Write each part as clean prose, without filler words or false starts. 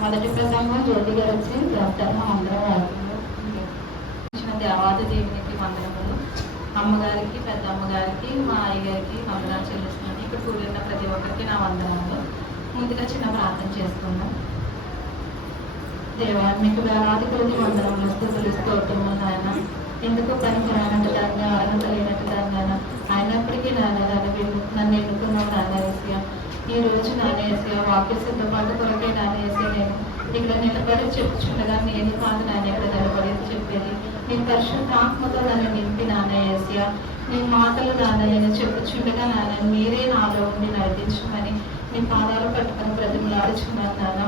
మొదటి ప్రసంగం జ్యోతి గారు వచ్చి చెప్తారు. అందరం ఇచ్చిన దేవాది దేవునికి వందనములు. అమ్మగారికి, పెద్ద అమ్మగారికి, మా అయ్యగారికి వందనాలు చెల్లిస్తున్నాను. ఇక్కడ కూడిన ప్రతి ఒక్కరికి నా వందనాలు. ముందుగా చిన్న ప్రార్థన చేసుకున్నాం. దేవా, మీకు వేలాది కొద్ది వందనములు, స్తుతులు, స్తోత్రములు నాయన. ఎందుకు పనికి రానట్టు దాన్ని అర్హత లేనట్టు దాన్ని అయినప్పటికీ నన్ను ఎన్నుకున్నావు నానేసియా. ఈ రోజు నానేసియా వాక్య సిద్ధపాటు కొరకే నానేసి నేను ఇక్కడ నిలబడి చెప్పుచుండగా నేను కాదు నాన్న ఇక్కడ నిలబడి చెప్పేది నీ పరిశుద్ధాత్మతో నన్ను నింపి నానేసియా. నీ మాటలు నాన్న నేను చెప్పుచుండగా నాన్న మీరే నాలో ఉండి నడిపించమని నీ పాదాలు పట్టుకొని బ్రతిమలాడుచున్నాను నాన్న.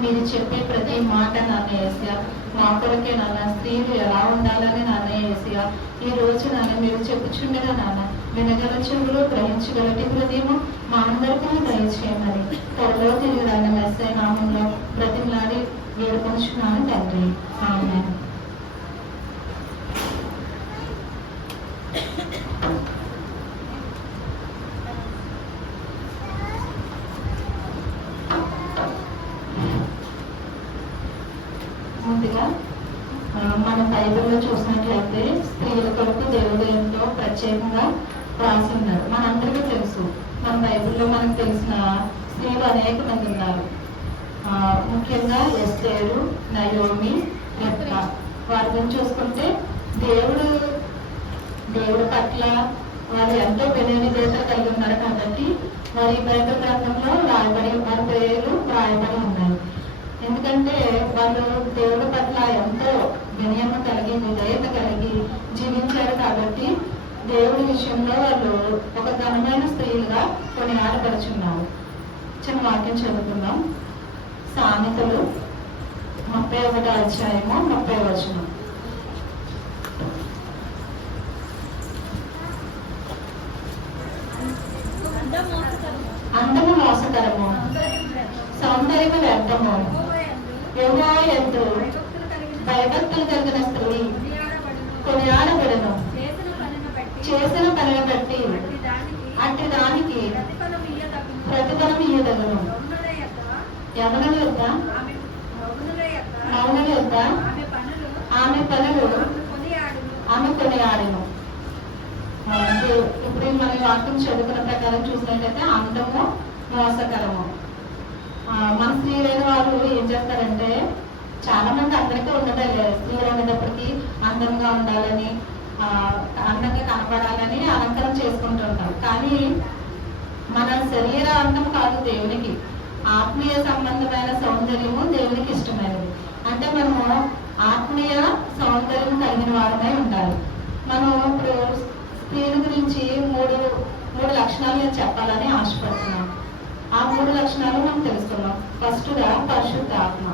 మీరు చెప్పే ప్రతి మాట నాన్న ఏసియా మా కొరకే నాన్న. స్త్రీలు ఎలా ఉండాలని నాన్న ఏసియా ఈ రోజు నాన్న మీరు చెప్పుచుండగా నాన్న వినగల చెవులు, గ్రహించగలటి హృదయము మా అందరికీ దయచేయమని త్వరలో తిరిగి రాని మెస్సే నామంలో బ్రతిమలాడి వేడుకొంచున్నాను తండ్రి. ఆమేన్. ముందుగా మన బైబిల్లో చూసినట్లయితే స్త్రీల కొరకు దేవుడు ఎంతో ప్రత్యేకంగా రాసి ఉన్నారు. మనందరికీ తెలుసు, మన బైబిల్లో మనకు తెలిసిన స్త్రీలు అనేక మంది ఉన్నారు. ముఖ్యంగా ఎస్తేరు, నయోమి, రెబ్కా. వారి గురించి చూసుకుంటే దేవుడు పట్ల వారు ఎంతో వినయనిదేతలు కలిగి ఉన్నారు కాబట్టి వారి బైబిల్ గ్రంథంలో వారి పేర్లు రాయబడి ఉన్నాయి. ఎందుకంటే వాళ్ళు దేవుడి పట్ల ఎంతో వినయం కలిగి, విధేయత కలిగి జీవించారు కాబట్టి దేవుడి విషయంలో వాళ్ళు ఒక ఘనమైన స్త్రీలుగా కొనియాడపడుచున్నారు. చిన్న వాక్యం చదువుకుందాం. సామెతలు 31వ అధ్యాయము 30వ వచనం. అందము మోసకరము, సౌందర్యము వ్యర్థము. యెహోవా యందు భయభక్తులు కలిగిన స్త్రీ కొనియాడబడును. చేసిన పనిని బట్టి అట్టి దానికి ప్రతిఫలం ఇయ్యదగును. యవనుల యొద్ద మౌనుల యొద్ద ఆమె పనులు ఆమె కొనియాడును. ఇప్పుడు మన వాక్యం చదువుకున్న ప్రకారం చూసినట్లయితే అందము మోసకరము. మన స్త్రీలైన వాళ్ళు ఏం చేస్తారంటే చాలా మంది అందరికీ ఉండటం స్త్రీలు అనేటప్పటికీ అందంగా ఉండాలని, అందంగా కనపడాలని అలంకరణ చేసుకుంటుంటారు. కానీ మన శరీర అందం కాదు దేవునికి, ఆత్మీయ సంబంధమైన సౌందర్యము దేవునికి ఇష్టమైనది. అంటే మనము ఆత్మీయ సౌందర్యం కలిగిన వారమై ఉండాలి. మనం ఇప్పుడు స్త్రీల గురించి మూడు లక్షణాలు నేను చెప్పాలని ఆశపడుతున్నాను. ఆ 3 లక్షణాలు మనం తెలుసుకున్నాం. ఫస్ట్గా పరిశుద్ధ ఆత్మ.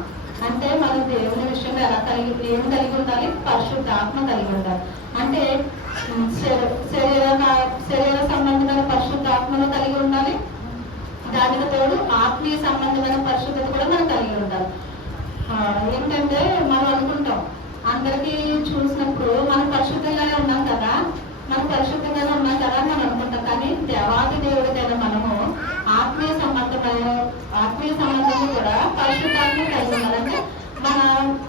అంటే మనం దేవుని విషయంలో ఏం కలిగి ఉండాలి? పరిశుద్ధ ఆత్మ కలిగి ఉండాలి. అంటే శరీర సంబంధమైన పరిశుద్ధ ఆత్మను కలిగి ఉండాలి. దానికి తోడు ఆత్మీయ సంబంధమైన పరిశుద్ధత కూడా మనం కలిగి ఉండాలి. ఏంటంటే మనం అనుకుంటాం అందరికీ చూసినప్పుడు మనం పరిశుద్ధంగానే ఉన్నాం కదా అని మనం అనుకుంటాం. కానీ దేవాది దేవుడికైనా మనము ఆత్మీయ సంబంధం కూడా పరిశుద్ధాత్మ కలిగి ఉండాలంటే మన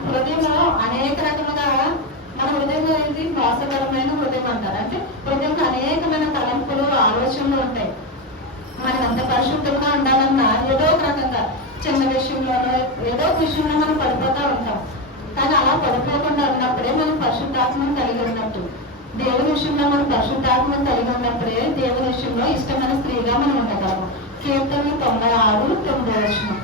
హృదయంలో అనేక రకముగా మన హృదయంలో ఏంటి మోసకరమైన హృదయం అంటారు. అంటే హృదయంలో అనేకమైన తలంపులు, ఆలోచనలు ఉంటాయి. మనం ఎంత పరిశుద్ధంగా ఉండాలన్నా ఏదో ఒక రకంగా చిన్న విషయంలోనో ఏదో ఒక విషయంలో మనం పడిపోతూ ఉంటాం. కానీ అలా పడిపోకుండా ఉన్నప్పుడే మనం పరిశుద్ధాత్మను కలిగి ఉన్నట్టు. దేవుని విషయంలో మనం పరిశుద్ధాత్మను కలిగి ఉన్నప్పుడే దేవుని విషయంలో ఇష్టమైన స్త్రీగా మనం ఉండగలము. కీర్తన 96:9 వచనం.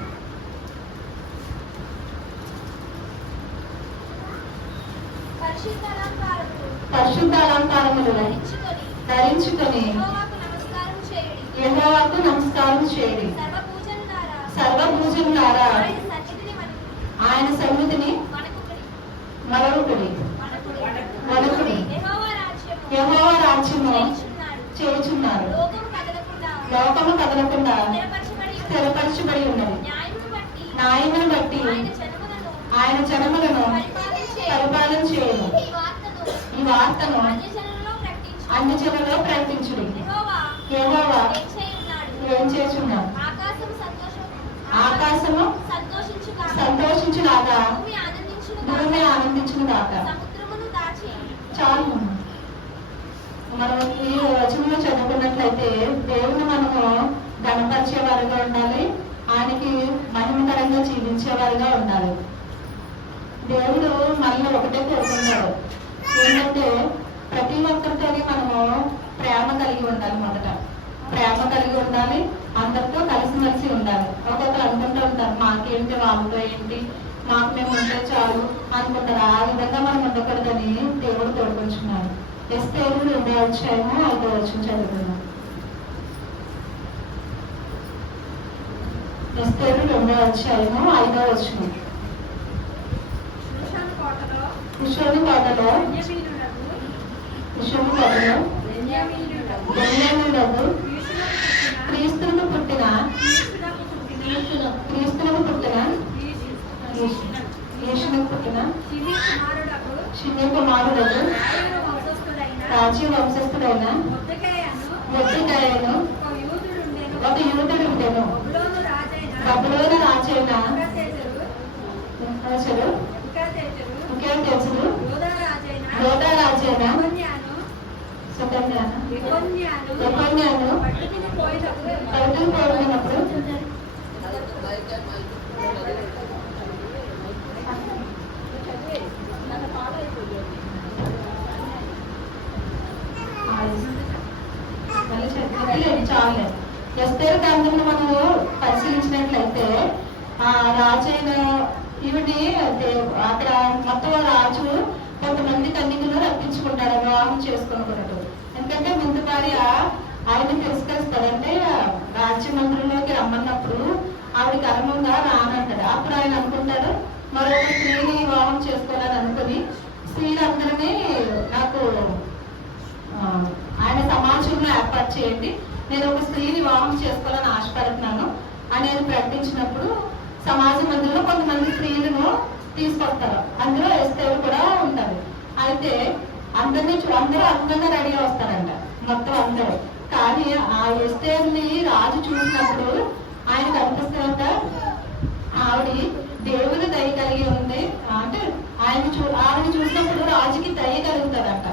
పరిశుద్ధ అలంకారములు ధరించుకొని యెహోవాకు నమస్కారం చేయుడి. సర్వభూజనులారా ఆయన సన్నిధిని మరొకటి వణకుడి. యెహోవా రాజ్యము చేయుచున్నారు. లోకము కదలకుండా స్థిరపరచబడి ఉన్నది. న్యాయమును బట్టి ఆయన జనములను పరిపాలన చేయను. ఈ వార్తను అన్ని జనులలో ప్రకటించుడి. యెహోవా ఏం చేస్తున్నాడు? ఆకాశము వచ్చును దాకా. చాలు. మనం ఈ వచనంలో చదువుకున్నట్లయితే దేవుని మనము గణపరిచేవారుగా ఉండాలి, ఆయనకి మహిమకరంగా జీవించేవారుగా ఉండాలి. దేవుడు మనల్ని ఒకటే కోరుకుంటాడు, ఏంటంటే ప్రతి ఒక్కరితో మనము ప్రేమ కలిగి ఉండాలి. మొదట ప్రేమ కలిగి ఉండాలి, అందరితో కలిసిమెలిసి ఉండాలి. ఒక్కొక్కరు అనుకుంటూ ఉంటారు, మాకేంటి వాళ్ళతో ఏంటి, మాకు మేము ఉంటే చాలు అనుకుంటారు. ఆ విధంగా మనం ఉండకూడదని దేవుడు తోడుకొచ్చున్నాడు. ఎస్తేరు 2వ అధ్యాయము 5వ వచనం చదువుతున్నాం. ఎస్తేరు 2వ అధ్యాయము 5వ వచనం. కుషోని కోటలో బెన్యామీనునకు క్రీస్తునకు పుట్టిన యేషునకు పుట్టిన షిమీ కుమారుడకు రాజీ వంశస్థుడైన మొర్దెకైను ఒక యూదుడు ఉండెను. బబులోను రాజైన యోధా రాజైన యెకొన్యాను పట్టుకుని పోయినప్పుడు చాలే. ఎస్తేరు గ్రంథంలో మనము పరిశీలించినట్లయితే ఆ రాజైన ఈవిని అక్కడ మొత్తం రాజు కొంతమంది కన్యకలు రప్పించుకుంటాడు వివాహం చేసుకున్నట్టు. ఎందుకంటే ముందు భార్య ఆయన తిరస్కరిస్తాడంటే రాజ్యమంత్రిలోకి రమ్మన్నప్పుడు ఆవిడ గర్భంగా రానంటాడు. అప్పుడు ఆయన అనుకుంటాడు మరొక స్త్రీని వివాహం చేసుకోవాలని అనుకుని స్త్రీలందరినీ నాకు ఆయన సమాజంలో ఏర్పాటు చేయండి, నేను ఒక స్త్రీని వివాహం చేసుకోవాలని ఆశపడుతున్నాను అనేది ప్రకటించినప్పుడు సమాజ మందిరంలో కొంతమంది స్త్రీలను తీసుకొస్తారు. అందులో ఎస్తేరు కూడా ఉంటారు. అయితే అందరూ అందంగా రెడీ వస్తారంట మొత్తం అందరూ. కానీ ఆ ఎస్తేరుని రాజు చూసినప్పుడు ఆయనకు అనిపిస్తుందంట ఆవిడ దేవుని దయ కలిగి ఉంది. అంటే ఆవిడ చూసినప్పుడు రాజుకి దయ కలుగుతుందంట.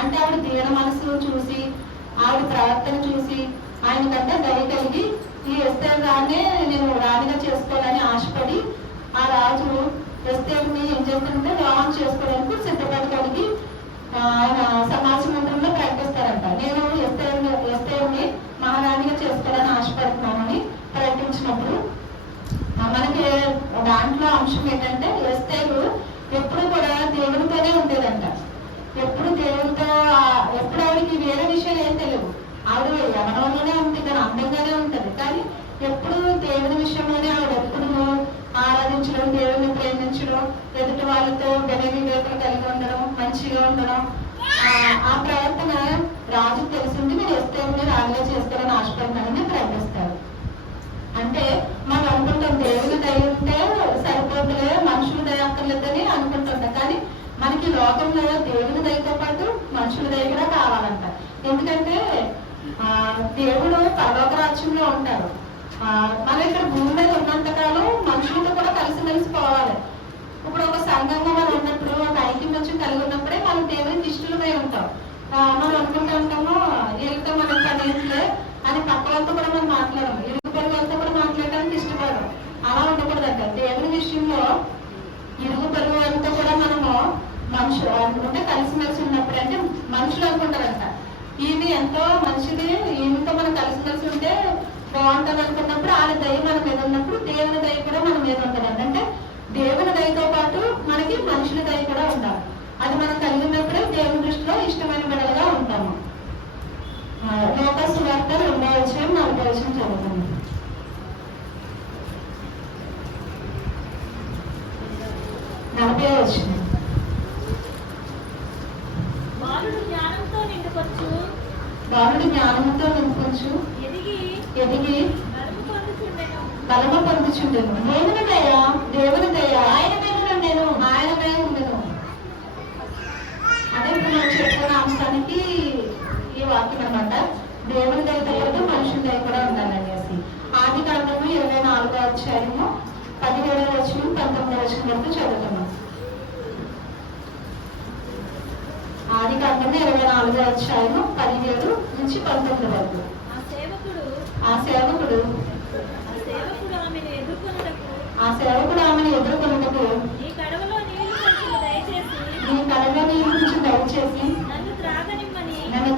అంటే ఆవిడ దీన మనసు చూసి ఆవిడ ప్రవర్తన చూసి ఆయనకంటే దయ కలిగి ఈ ఎస్తేరు రానే నేను రాణిగా చేసుకోవాలని ఆశపడి ఆ రాజు ఎస్తేరుని ఏం చేస్తుంటే వివాహం చేసుకోవడానికి సిద్ధపడగలిగి ఆయన సమాజ మందిరంలో ప్రకటిస్తారంట. నేను ఎస్తేరుని మహారాణిగా చేసుకోవాలని ఆశపడుతున్నానని ప్రకటించినప్పుడు మనకి దాంట్లో అంశం ఏంటంటే ఎస్తేరు ఎప్పుడు కూడా దేవునితోనే ఉండేదంట. ఎప్పుడు దేవునితో ఎప్పుడు ఆవిడకి వేరే విషయాలు ఏం తెలియదు. ఆవిడ యవనంలోనే ఉంది కానీ అందంగానే ఉంటది. కానీ ఎప్పుడు దేవుని విషయంలోనే ఆవిడ ఎప్పుడు ఆరాధించడం, దేవుని ప్రేమించడం, ఎదుటి వాళ్ళతో వివేకం కలిగి ఉండడం, మంచిగా ఉండడం, ఆ ప్రవర్తన రాజు తెలిసింది. మీరు ఎస్తేరుని రాజుగా చేసుకోవాలని ఆశపడుతున్నానని ప్రకటిస్తారు. అంటే మనం అనుకుంటాం దేవుని దయ ఉంటే సరిపోతులే, మనుషుల దయ అక్కర్లేదని అనుకుంటుంటాం. కానీ మనకి లోకంలో దేవుని దయతో పాటు మనుషుల దయ కూడా కావాలంట. ఎందుకంటే దేవుడు పరలోక రాజ్యంలో ఉంటారు. మనం ఇక్కడ భూమి మీద ఉన్నంతకాలం మనుషులతో కూడా కలిసిమెలిసి పోవాలి. ఇప్పుడు ఒక సంఘంగా మనం ఉన్నప్పుడు, ఒక ఐక్యమత్యం కలిగి ఉన్నప్పుడే మనం దేవునికి ఇష్టమై ఉంటాం. మనం అనుకుంటూ ఉంటాము వీళ్ళతో మనం కనీసలే అని పక్కలతో కూడా మనం మాట్లాడము, ఇరుగు పొరుగులతో కూడా మాట్లాడడానికి ఇష్టపడము. అలా ఉండకూడదంట. దేవుని విషయంలో ఇరుగు పొరుగులతో కూడా మనము మనుషులు అనుకుంటే కలిసిమెలిసి ఉన్నప్పుడు, అంటే మనుషులు అనుకుంటారంట ఈమె ఎంతో మంచిది, ఈమెతో మనం కలిసిమెలిసి ఉంటే బాగుంటుంది అనుకున్నప్పుడు ఆయన దయ మన మీద ఉన్నప్పుడు దేవుని దయ కూడా మన మీద ఉంటుంది. అంటే దేవుని దయతో పాటు మనకి మనుషుల దయ కూడా ఉండాలి. అది మనం కలిగి ఉన్నప్పుడే దేవుని దృష్టిలో ఇష్టమైన బిడ్డలుగా ఉంటాము. లోకా సువార్త 2వ అధ్యాయం 4వ వచనం చదువుతాము. బాలుడు జ్ఞానంతో నింపుకొచ్చు, ఎదిగి బలము పొందుచుండెను. దేవుని దయ ఆయన మీద ఉండెను. అదే ఇప్పుడు మనం చెప్పుకున్న అంశానికి ఈ వాక్యం అనమాట. దేవుని దయతో పాటు మనుషుల దయ కూడా ఉండాలనేసి. ఆదికాండము 24వ అధ్యాయము 17వ వచనం 19వ వచనం వరకు చదువుతున్నాం. 4:17-19 వరకు. ఆ సేవకుడు ఆమెను ఎదుర్కొనుటకు నీ కడవలో నీళ్ళు కొంచెం దయచేసి నన్ను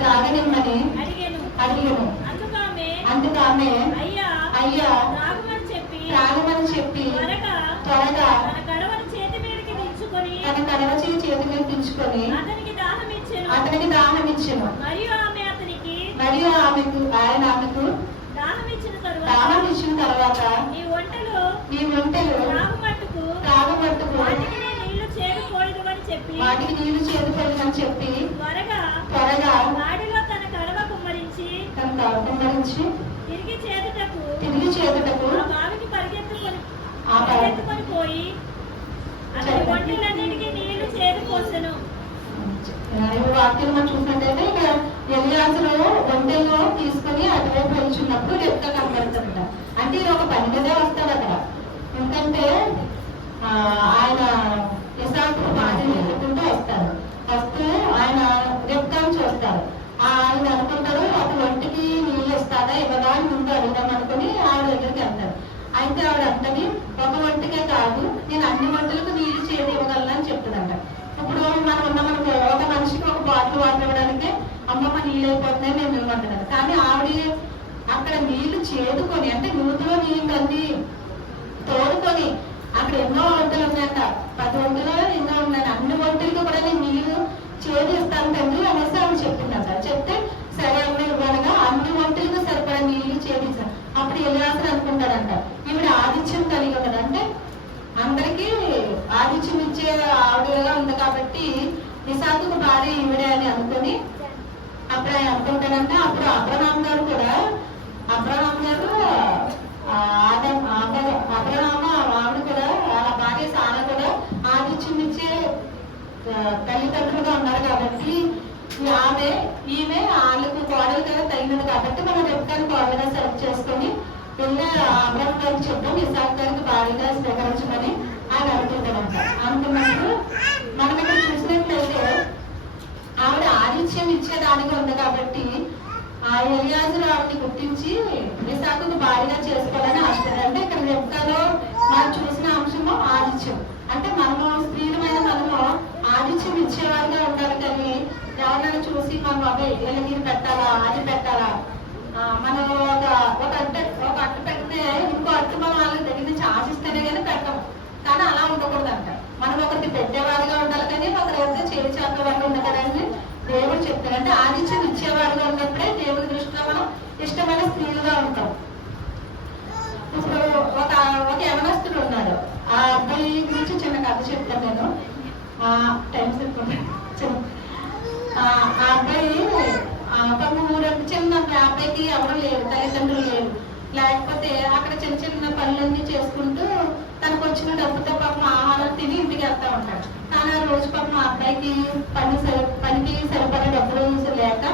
త్రాగనిమ్మని అడిగెను. అందుకు ఆమె అయ్యా త్రాగమని చెప్పి త్వరగా తన కడవ చేతి మీద దించుకొని అతనికి దాహం ఇచ్చెను. మరియు ఆమెకు దాహం ఇచ్చిన తర్వాత నీ ఒంటెలు త్రాగుమట్టుకు వాటికి నీళ్లు చేదుకోలేదని చెప్పి త్వరగా తన కడవ కుమ్మరించి తిరిగి చేదుటకు ఆ పరిగెత్తుకొని పోయి ఒంటెలన్నిటికీ నీళ్లు చేదుకోసెను. వాక్యం మనం చూసినట్టయితే ఇక్కడ ఎలియాజరు ఒంటెలో తీసుకుని అటువైపు వెళ్తున్నప్పుడు రెప్కా కనబడుతుంట. అంటే ఇది ఒక పని మీదే వస్తాడు అక్కడ. ఎందుకంటే ఆయన ఇసాకు మాటలు ఎదుర్కొంటూ వస్తారు. వస్తే ఆయన రెప్కాను చూస్తారు. ఆయన అనుకుంటారు అతను ఒంటికి నీళ్ళు ఇస్తాడా ఇవ్వదా అని ముందు అడుగుదాం అనుకుని ఆవిడ దగ్గరికి వెళ్తారు. అయితే ఆవిడ అంటని ఒక ఒంటికే కాదు నేను అన్ని ఒంటలకు నీళ్లు చేసి ఇవ్వగలను అని చెప్తుందంట. ఇప్పుడు మనం ఉన్నామనుకో ఒక మనిషికి ఒక బాటిల్ వాటర్ ఇవ్వడానికి అమ్మమ్మ నీళ్ళు అయిపోతున్నాయి మేము ఇవ్వమంటున్నారు. కానీ ఆవిడ అక్కడ నీళ్లు చేదుకొని అంటే నూతిలో నీళ్ళు అన్ని తోడుకొని అక్కడ ఎన్నో వంటలు ఉన్నాయంట. 10 వంటలు ఎన్నో ఉన్నాయి. అన్ని వంటలకు కూడా నేను నీళ్లు చేదు ఇస్తాను తండ్రి అనేసి ఆవిడ చెప్పిందంట. చెప్తే సరే అమ్మ ఇవ్వనగా అన్ని వంటలకు సరిపడా నీళ్లు చేదించాను. అప్పుడు ఎలియాజరు అనుకుంటాడంట ఈవిడ ఆదిత్యం కలిగి ఉన్నది. అంటే అందరికీ ఆదిత్యం ఇచ్చే ఆవిడగా ఉంది కాబట్టి ఇసాకుకు భార్య ఈవిడే అని అనుకుని అప్పుడు ఆయన అనుకుంటాడంటే అప్పుడు అబ్రహాం గారు ఆవిడ కూడా వాళ్ళ భార్య సారా కూడా ఆదిత్యం ఇచ్చే తల్లిదండ్రులుగా ఉన్నారు కాబట్టి ఈమె వాళ్ళకు కోడలు కదా తగినది కాబట్టి మనం రెప్కాని కోడలుగా సెలెక్ట్ చేసుకొని వెళ్ళి అబ్రహాం గారికి చెప్పాం ఇసాక్ గారికి భార్యగా స్వీకరించమని ఆయన అనుకుంటాడంట. అనుకున్నప్పుడు మనం ఇక్కడ చూసినట్లయితే ఆవిడ ఆదిత్యం ఇచ్చేదానిగా ఉంది కాబట్టి ఆ ఎలియాజరు ఆవిడని గుర్తించి ఇసాకుకు భార్యగా చేసుకోవాలని ఆశపడ్డారు. అంటే ఇక్కడ రెప్కాలో మనం చూసిన అంశము ఆదిత్యం. అంటే మనము స్త్రీలమైన మనము ఆదిత్యం ఇచ్చేవారుగా ఉండాలి. కానీ ఎవరైనా చూసి మనం అబ్బాయి ఎలగిరి పెట్టాలా అది పెట్టాలా మనం ఒక అట్టు పెడితే ఇంకో అట్టు మనం వాళ్ళ దగ్గర నుంచి ఆశిస్తేనే కానీ పెట్టము. కానీ అలా ఉండకూడదంట. మనం ఒకరికి పెట్టేవారుగా ఉండాలి కానీ ఒకరైతే చేర్చేవారుగా ఉండకూడదని దేవుడు చెప్తాడు. అంటే ఆదిత్యం ఇచ్చేవారుగా ఉన్నప్పుడే దేవుడి దృష్టిలో మనం ఇష్టమైన స్త్రీలుగా ఉంటాం. ఇప్పుడు ఒక యవనస్తుడు ఉన్నాడు. ఆ అబ్బాయి గురించి చిన్న కథ చెప్తాను నేను. టైం చెప్తున్నాను. ఆ అబ్బాయి పాపం ఊరంటే చిన్న అబ్బాయికి ఎవరు లేరు, తల్లిదండ్రులు లేరు. లేకపోతే అక్కడ చిన్న చిన్న పనులన్నీ చేసుకుంటూ తనకు వచ్చిన డబ్బుతో పాపం ఆహారం తిని ఇంటికి వెళ్తా ఉంటాడు. కానీ ఆ రోజు పాపం అబ్బాయికి పనికి సరిపడే డబ్బులు లేక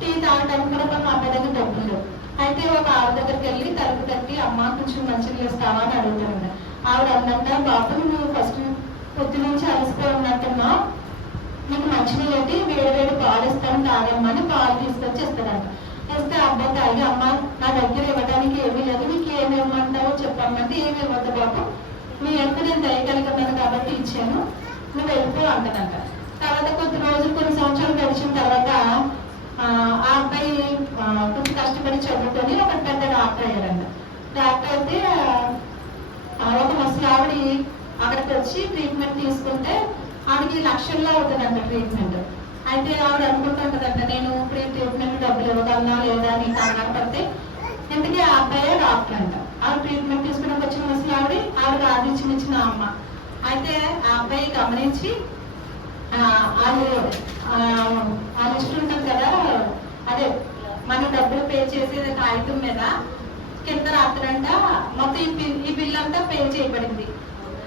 టీ తాగడానికి కూడా పాపం అబ్బాయి దగ్గర డబ్బులు లేవు. అయితే ఒక ఆవిడ దగ్గరికి వెళ్ళి తలుపు తట్టి అమ్మ కొంచెం మంచిగా ఇస్తావా అని అడుగుతాడు. ఆవిడ అన్నంట బాబు నువ్వు ఫస్ట్ పొద్దు నుంచి అలసిపోయి ఉన్నట్టున్నా నీకు మంచినీళ్ళు ఏంటి వేడి పాలు ఇస్తాను తాగమ్మని పాలు తీసుకొచ్చి ఇస్తాడంట. ఇస్తే అబ్బాయి తాగి అమ్మ నా దగ్గర ఇవ్వడానికి ఏమీ లేదు నీకు ఏమి ఇవ్వమంటావో చెప్పమ్మంటే ఏమి ఇవ్వద్దు బాబు మీ ఎంత నేను దయగలిగినాను కాబట్టి ఇచ్చాను నువ్వు వెళ్ళిపో అంటాడంట. తర్వాత కొన్ని సంవత్సరాలు గడిచిన తర్వాత ఆ అబ్బాయి కొంచెం కష్టపడి చదువుకొని ఒక పెద్ద డాక్టర్ అయ్యాడంట. డాక్టర్ అయితే ఒక ముసలి ఆవిడ అక్కడికి వచ్చి ట్రీట్మెంట్ తీసుకుంటే ఆవిడకి లక్షల్లో అవుతుందంట ట్రీట్మెంట్. అయితే ఆవిడ అనుకుంటుంటదంట నేను ఇప్పుడు ట్రీట్మెంట్ డబ్బులు ఇవ్వగలనా లేదా అని కంగారు పడితే ఇంతకీ ఆ అబ్బాయే డాక్టర్ అంట. ఆవిడ ట్రీట్మెంట్ తీసుకున్నాక వచ్చిన ముసలి ఆవిడ ఆదిత్యం ఇచ్చిన అమ్మ. అయితే ఆ అబ్బాయి గమనించి ఆ లిస్ట్ ఉంటుంది కదా అదే మన డబ్బులు పే చేసే కాగితం మీద కింద రాత్రంట మొత్తం ఈ బిల్ అంతా పే చేయబడింది,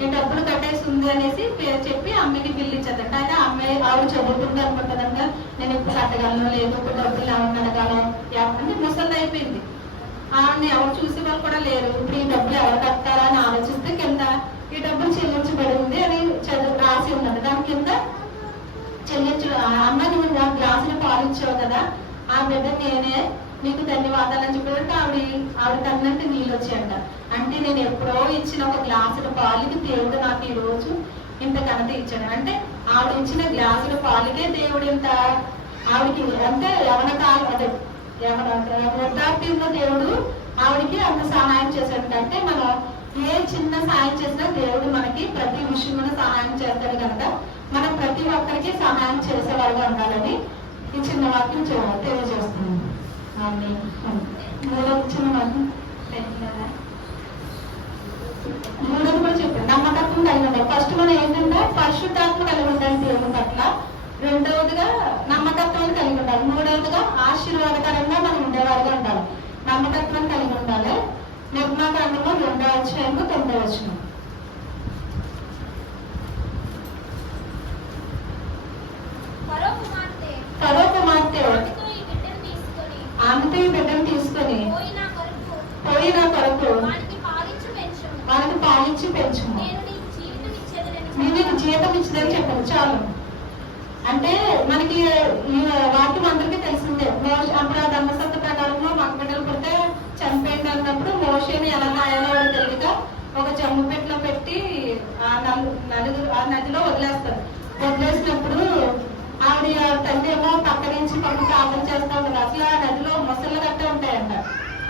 ఈ డబ్బులు కట్టేసి ఉంది అనేసి చెప్పి అమ్మకి బిల్లు ఇచ్చేదంట. అయితే అమ్మాయి ఆవిడ చదువుకుంటూ అనుకుంటుందంట నేను ఇప్పుడు కట్టగలను లేదు ఇప్పుడు డబ్బులు ఏమన్నా అడగలను అంటే ముసలి అయిపోయింది. ఆవిడని ఎవరు చూసే వాళ్ళు కూడా లేరు. ఇప్పుడు ఈ డబ్బులు ఎవరు కట్టారా అని ఆలోచిస్తే కింద ఈ డబ్బులు చెల్లించబడి ఉంది అని రాసి ఉన్నది. దాని కింద చెల్లించు, అమ్మ నువ్వు నా గ్లాసులు పాలు ఇచ్చావు కదా, ఆ బిడ్డ నేనే, నీకు ధన్యవాదాలు అని చెప్పి ఆవిడ కన్నంటే నీళ్ళు వచ్చాయంట. అంటే నేను ఎప్పుడో ఇచ్చిన ఒక గ్లాసుల పాలుకి దేవుడు నాకు ఈ రోజు ఇంత ఘనత ఇచ్చాడు. అంటే ఆవిడ ఇచ్చిన గ్లాసుల పాలుకే దేవుడు ఇంత, ఆవిడకి అంటే యవన కాలం అదే వృద్ధాప్యంలో దేవుడు ఆవిడకి అంత సహాయం చేశాడు. అంటే మనం ఏ చిన్న సహాయం చేసినా దేవుడు మనకి ప్రతి విషయంలో సహాయం చేస్తాడు కనుక మనం ప్రతి ఒక్కరికి సహాయం చేసేవారుగా ఉండాలని ఈ చిన్న వాక్యం తెలియజేస్తున్నాం. చిన్న వాక్యం మూడోది కూడా చెప్పాను, నమ్మకత్వం కలిగి ఉండాలి. ఫస్ట్ మనం ఏంటంటే పరిశుద్ధాత్మ కలిగి ఉండాలి దేవుని పట్ల, రెండవదిగా నమ్మకత్వాన్ని కలిగి ఉండాలి, మూడవదిగా ఆశీర్వాదకరంగా మనం ఉండేవారుగా ఉండాలి. నమ్మకత్వాన్ని కలిగి ఉండాలి. నిర్మాకాండము 2వ అధ్యాయము 9వ వచనం. ఫరో కుమార్తె ఆమెతో ఈ బిడ్డను తీసుకొని పోయి నా కొరకు వానికి పాలించి పెంచు, నేను నీకు జీతం ఇచ్చిందని చెప్పాను. చాలు. అంటే మనకి ఈ వాక్యం అందరికీ తెలిసిందే. అప్పుడు ఆ ధర్మసత్త ప్రకారంలో మగ బిడ్డలు పుడితే చనిపోయింది అన్నప్పుడు మోషేని ఎలా రాయాలో తెలియక ఒక జమ్ము పెట్టిలో పెట్టి ఆ నదిలో వదిలేస్తారు. వదిలేసినప్పుడు ఆవిడ తల్లి ఏమో పక్క నుంచి పక్క ప్రార్థన చేస్తా ఉంటారు. అసలు ఆ నదిలో మొసళ్ళ గట్ట ఉంటాయంట.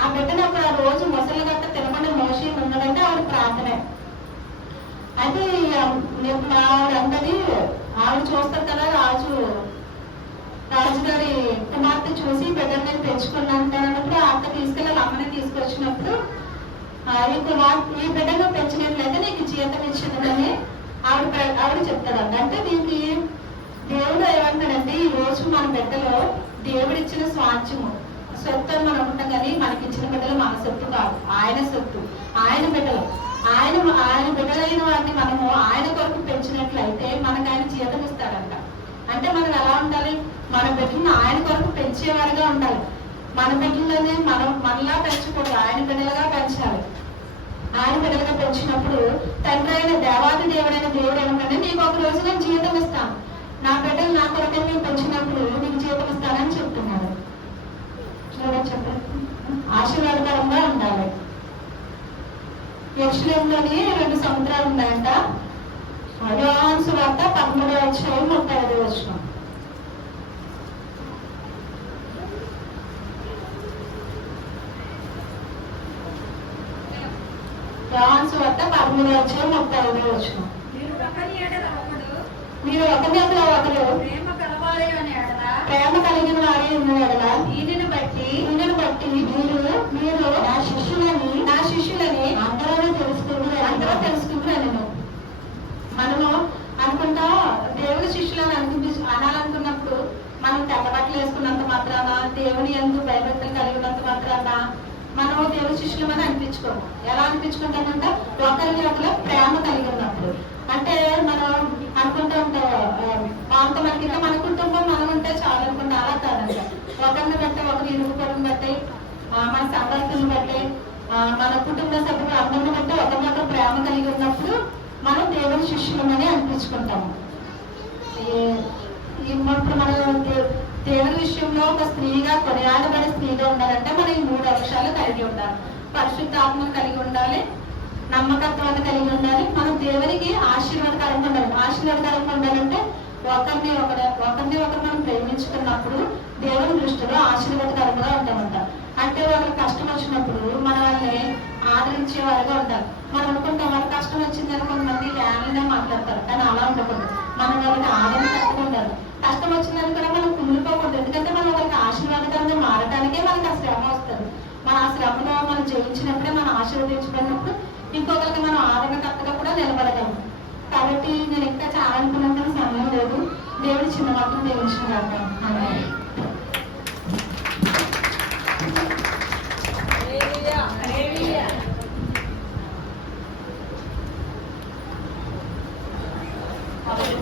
ఆ బిడ్డను అప్పుడు ఆ రోజు మొసళ్ళ గట్ట తినకుండా మోషి ఉన్నాడంటే ఆవిడ ప్రార్థనే. అయితే ఆవిడంతది ఆవిడ చూస్తారు కదా, రాజుగారి కుమార్తె చూసి బిడ్డను నేను పెంచుకున్నాను. ఆ అక్క తీసుకెళ్ళి అమ్మని తీసుకొచ్చినప్పుడు ఈ బిడ్డను పెంచినట్లయితే నీకు జీతం ఇచ్చిందని ఆవిడ చెప్తాడంట. అంటే దీనికి దేవుడు ఏమంటాడంటే ఈ రోజు మన బిడ్డలో దేవుడు ఇచ్చిన స్వాస్థ్యము సొత్తు అని మనం ఉంటాం, కానీ మనకి ఇచ్చిన బిడ్డలు మన సొత్తు కాదు, ఆయన సొత్తు, ఆయన బిడ్డలు. ఆయన బిడ్డలైన వారిని మనము ఆయన కొరకు పెంచినట్లయితే మనకు ఆయన జీతం ఇస్తాడంట. అంటే మనం ఎలా ఉండాలి, మన బిడ్డలను ఆయన కొరకు పెంచేవారుగా ఉండాలి. మన బిడ్డలని మనం మనలా పెంచకూడదు, ఆయన బిడ్డలుగా పెంచాలి. ఆయన బిడ్డలుగా పెంచినప్పుడు తండ్రి అయిన దేవాది దేవుడైన దేవుడు ఏమంటే నీకు ఒక రోజు నేను జీతం ఇస్తాను, నా బిడ్డలు నా కొరకే మేము పెంచినప్పుడు నీకు జీతం ఇస్తానని చెప్తున్నాడు. చెప్పండి, ఆశీర్వాదకరంగా ఉండాలి. యెరూషలేములోని 2 సముద్రాలు ఉన్నాయంట. యోహాను సువార్త 13వ అధ్యాయం 35వ వచనం. యోహాను సువార్త 13వ అధ్యాయం 35వ వచనం. మీరు ఒకరి ఎడల ఒకరు ప్రేమ కలిగిన వారే ఉన్న ఎడల దీనిని బట్టి మీరు నా శిష్యులని అందరూ తెలుసుకుంటున్నాను. మనము అనుకుంటా దేవుని శిష్యులని అనాలనుకున్నప్పుడు మనం తెల్ల బట్టలు వేసుకున్నంత మాత్రాన, దేవుని యందు భయభక్తులు కలిగి ఉన్నంత మాత్రాన మనము దేవుని శిష్యులమని అనిపించుకోము. ఎలా అనిపించుకుంటామంటే ఒకరికి ఒకరు ప్రేమ కలిగి ఉన్నప్పుడు. అంటే మనం అనుకుంటూ ఉంటాం కొంతమందికి మన కుటుంబం మనం ఉంటే చాలా అనుకుంటే అలా కాదంట. ఒకరిని బట్టి ఒకరి ఇరుగుపడిని బట్టి మన సంబంధాలను బట్టి మన కుటుంబ సభ్యులు అందరిని బట్టి ఒకరినొకరు ప్రేమ కలిగి ఉన్నప్పుడు మనం దేవుని శిష్యులమని అనిపించుకుంటాము. ఇప్పుడు మనం దేవుని విషయంలో ఒక స్త్రీగా కొనియాడబడే స్త్రీగా ఉండాలంటే మనం ఈ 3 అంశాలు కలిగి ఉండాలి. పరిశుద్ధాత్మను కలిగి ఉండాలి, నమ్మకత్వాన్ని కలిగి ఉండాలి, మనం దేవునికి ఆశీర్వాదకరంగా ఉండాలి. ఆశీర్వాదకరంగా ఉండాలంటే ఒకరిని ఒకరు మనం ప్రేమించుకున్నప్పుడు దేవుని దృష్టిలో ఆశీర్వాదకరంగా ఉంటామంట. అంటే వాళ్ళకి కష్టం వచ్చినప్పుడు మన వాళ్ళని ఆదరించే వారిగా ఉండాలి. మనం అనుకుంటాం వాళ్ళకి కష్టం వచ్చిందని కొంతమంది ల్యాండ్లనే మాట్లాడతారు, కానీ అలా ఉండకూడదు. మనం వాళ్ళకి ఆదరణ కట్టుగా ఉండాలి. కష్టం వచ్చిందని కూడా మనం కుమిలిపోకూడదు. ఎందుకంటే మనం వాళ్ళకి ఆశీర్వాదకరంగా మారడానికే మనకి ఆ శ్రమ వస్తుంది. మన ఆ శ్రమలో మనం జయించినప్పుడే మనం ఆశీర్వదించబడినప్పుడు ఇంకొకరికి మనం ఆదరణకర్తగా కూడా నిలబడగలము. కాబట్టి నేను ఇంకా చాలా అనుకున్నంత సమయం లేదు. దేవుడి చిన్న మాత్రం దేవుడిని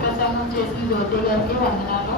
ప్రసంగం చేసిన జ్యోతి గారికి వందనాలు.